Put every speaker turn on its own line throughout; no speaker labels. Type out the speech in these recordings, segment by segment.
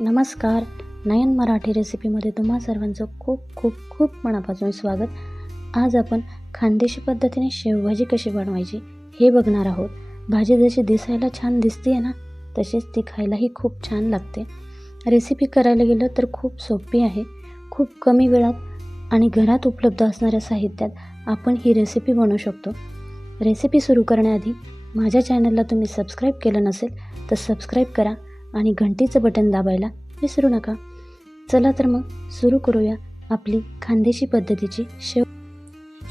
नमस्कार. नयन मराठी रेसिपीमध्ये तुम्हा सर्वांचं खूप खूप खूप मनापासून स्वागत. आज आपण खानदेशी पद्धतीने शेवभाजी कशी बनवायची हे बघणार आहोत. भाजी जशी दिसायला छान दिसते आहे ना तशीच ती खायलाही खूप छान लागते. रेसिपी करायला गेलं तर खूप सोपी आहे. खूप कमी वेळात आणि घरात उपलब्ध असणाऱ्या साहित्यात आपण ही रेसिपी बनवू शकतो. रेसिपी सुरू करण्याआधी माझ्या चॅनलला तुम्ही सबस्क्राईब केलं नसेल तर सबस्क्राईब करा. आणि घंटीचं बटन दाबायला विसरू नका. चला तर मग सुरू करूया आपली खांदेशी पद्धतीची शेव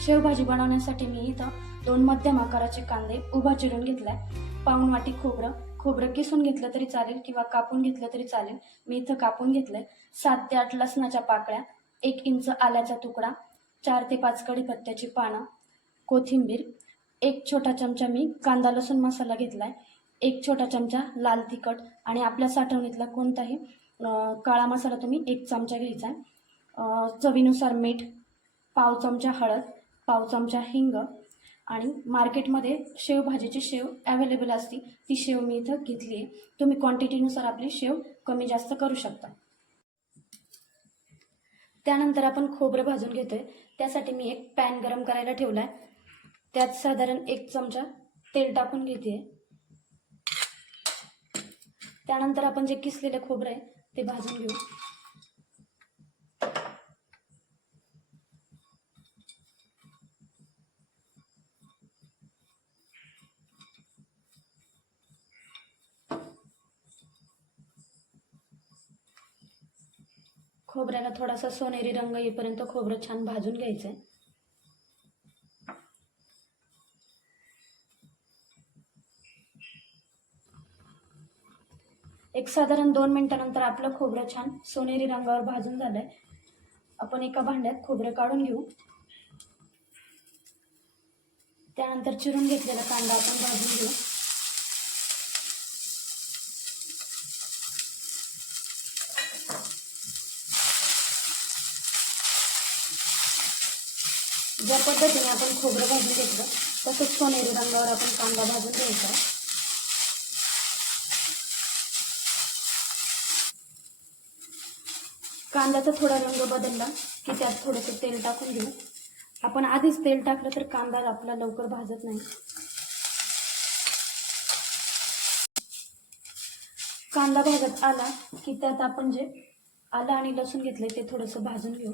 शेवभाजी बनवण्यासाठी मी इथं दोन मध्यम आकाराचे कांदे उभा चिरून घेतलाय. पाऊण वाटी खोबरं खोबरं किसून घेतलं तरी चालेल किंवा कापून घेतलं तरी चालेल. मी इथं कापून घेतलंय. सात ते आठ लसणाच्या पाकळ्या एक इंच आल्याचा तुकडा चार ते पाच कढीपत्त्याची पानं कोथिंबीर एक छोटा चमचा मी कांदा लसूण मसाला घेतलाय. एक छोटा चमचा लाल तिखट आणि आपल्या साठवणीतला कोणताही काळा मसाला तुम्ही एक चमचा घ्यायचा आहे. चवीनुसार मीठ पाव चमचा हळद पाव चमचा हिंग आणि मार्केटमध्ये शेवभाजीची शेव अवेलेबल असती ती शेव मी इथं घेतली आहे. तुम्ही क्वांटिटीनुसार आपली शेव कमी जास्त करू शकता. त्यानंतर आपण खोबरं भाजून घेतोय. त्यासाठी मी एक पॅन गरम करायला ठेवला आहे त्यात साधारण एक चमचा तेल टाकून घेते त्यानंतर आपण जे किसलेलं खोबरं आहे ते भाजून घेऊ. खोबऱ्याला थोडासा सोनेरी रंग येईपर्यंत खोबरं छान भाजून घ्यायचं आहे एक साधारण दोन मिनटानंतर आपलं खोबरं छान सोनेरी रंगावर भाजून झालं आहे आपण एका भांड्यात खोबरं काढून घेऊ. त्यानंतर चिरून घेतलेला कांदा आपण भाजून घेऊ. ज्या पद्धतीने आपण खोबरं भाजून घेतलं तसंच सोनेरी रंगावर आपण कांदा भाजून घ्यायचा. कांद्याचा थोडा रंग बदलला की त्यात थोडंसं तेल टाकून घेऊ. आपण आधीच तेल टाकलं तर कांदा आपला लवकर भाजत नाही. कांदा भाजत आला की त्यात आपण जे आलं आणि लसूण घेतले ते थोडंसं भाजून घेऊ.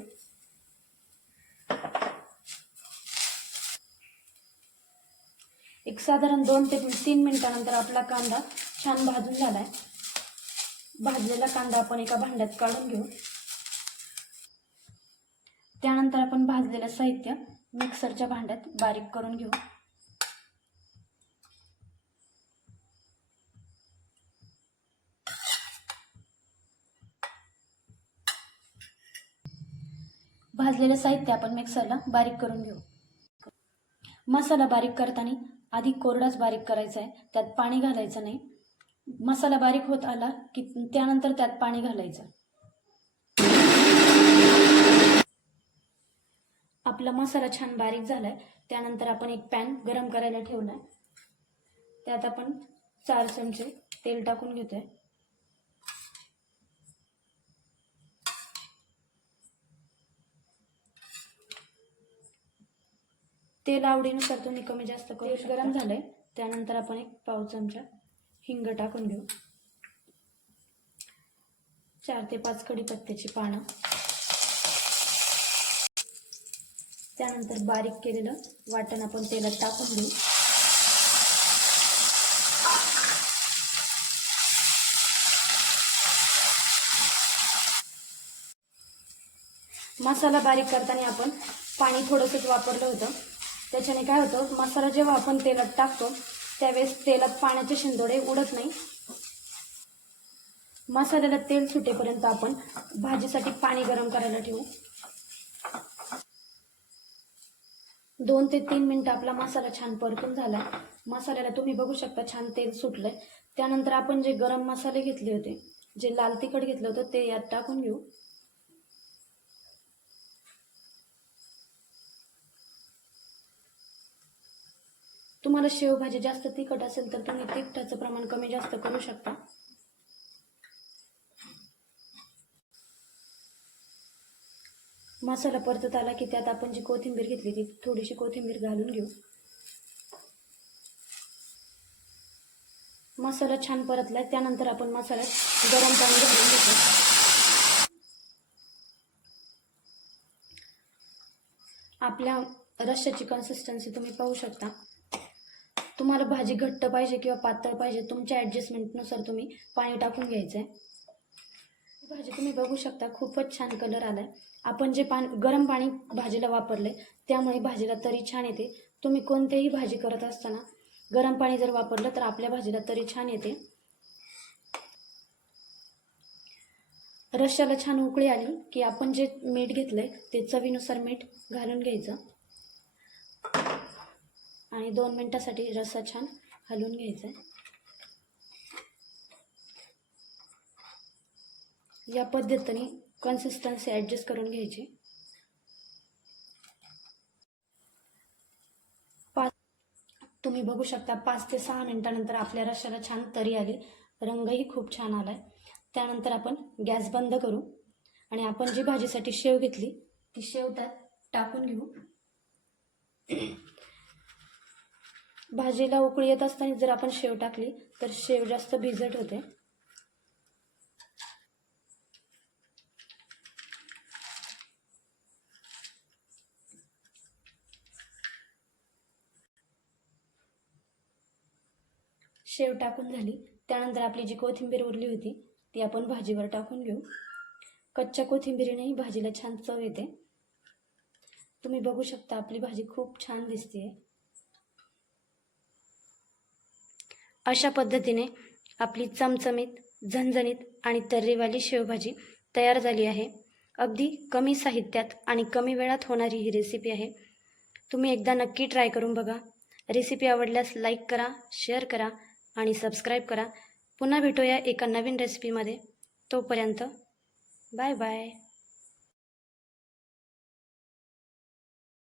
एक साधारण दोन ते तीन मिनिटानंतर आपला कांदा छान भाजून झालाय. भाजलेला कांदा आपण एका भांड्यात काढून घेऊ. त्यानंतर आपण भाजलेलं साहित्य मिक्सरच्या भांड्यात बारीक करून घेऊ. भाजलेलं साहित्य आपण मिक्सरला बारीक करून घेऊ. मसाला बारीक करताना आधी कोरडाच बारीक करायचा आहे त्यात पाणी घालायचं नाही. मसाला बारीक होत आला की त्यानंतर त्यात पाणी घालायचं. आपला मसाला छान बारीक झालाय त्यानंतर आपण एक पॅन गरम करायला ठेवलाय. त्यात आपण चार चमचे तेल टाकून घेतोय. तेल आवडीनुसार तुम्ही कमी जास्त करू. गरम झालंय. त्यानंतर आपण एक पाव चमचा हिंग टाकून घेऊ. चार ते पाच कढीपत्त्याची पानं. त्यानंतर बारीक केलेलं वाटण आपण तेलात टाकून घेऊ. मसाला बारीक करताना आपण पाणी थोडंसंच वापरलं होतं. त्याच्याने काय होतं मसाला जेव्हा आपण तेलात टाकतो त्यावेळेस तेलात पाण्याचे शिंदोडे उडत नाही. मसाल्याला तेल सुटेपर्यंत आपण भाजीसाठी पाणी गरम करायला ठेवू. दोन ते तीन मिनिटं आपला मसाला छान परतून झाला. मसाल्याला तुम्ही बघू शकता छान तेल सुटलंय. त्यानंतर आपण जे गरम मसाले घेतले होते जे लाल तिखट घेतलं होतं ते यात टाकून घेऊ. तुम्हाला शेवभाजी जास्त तिखट असेल तर तुम्ही तिखटाचं प्रमाण कमी जास्त करू शकता. मसाला परतत आला की त्यात आपण जी कोथिंबीर घेतली ती थोडीशी कोथिंबीर घालून घेऊ. मसाला छान परतला त्यानंतर आपण मसाल्यात गरम पाणी घालून घेतो आपल्या रश्श्याची कन्सिस्टन्सी तुम्ही पाहू शकता. तुम्हाला भाजी घट्ट पाहिजे किंवा पातळ पाहिजे तुमच्या ॲडजस्टमेंटनुसार तुम्ही पाणी टाकून घ्यायचं आहे भाजी तुम्ही बघू शकता खूपच छान कलर आलाय. आपण जे पाणी गरम पाणी भाजीला वापरले त्यामुळे भाजीला तरी छान येते. तुम्ही कोणतेही भाजी करत असताना गरम पाणी जर वापरलं तर आपल्या भाजीला तरी छान येते. रश्याला छान उकळी आली की आपण जे मीठ घेतलंय ते चवीनुसार मीठ घालून घ्यायचं. आणि दोन मिनटासाठी रस्सा छान हलवून घ्यायचा आहे. या पद्धतीने कन्सिस्टन्सी ॲडजस्ट करून घ्यायची. पाच तुम्ही बघू शकता पाच ते सहा मिनटानंतर आपल्या रशाला छान तरी आली. रंगही खूप छान आला आहे त्यानंतर आपण गॅस बंद करू. आणि आपण जी भाजीसाठी शेव घेतली ती शेव त्यात टाकून घेऊ. भाजीला उकळी येत असताना जर आपण शेव टाकली तर शेव जास्त भिजट होते. शेव टाकून झाली. त्यानंतर आपली जी कोथिंबीर उरली होती ती आपण भाजीवर टाकून घेऊ. कच्च्या कोथिंबीरीनेही भाजीला छान चव येते. तुम्ही बघू शकता आपली भाजी खूप छान दिसते अशा पद्धतीने आपली चमचमीत झणझणीत आणि तर्रीवाली शेवभाजी तयार झाली आहे. अगदी कमी साहित्यात आणि कमी वेळात होणारी ही रेसिपी आहे. तुम्ही एकदा नक्की ट्राय करून बघा. रेसिपी आवडल्यास लाईक करा शेअर करा आणि सबस्क्राईब करा. पुन्हा भेटूया एका नवीन रेसिपीमध्ये तोपर्यंत बाय बाय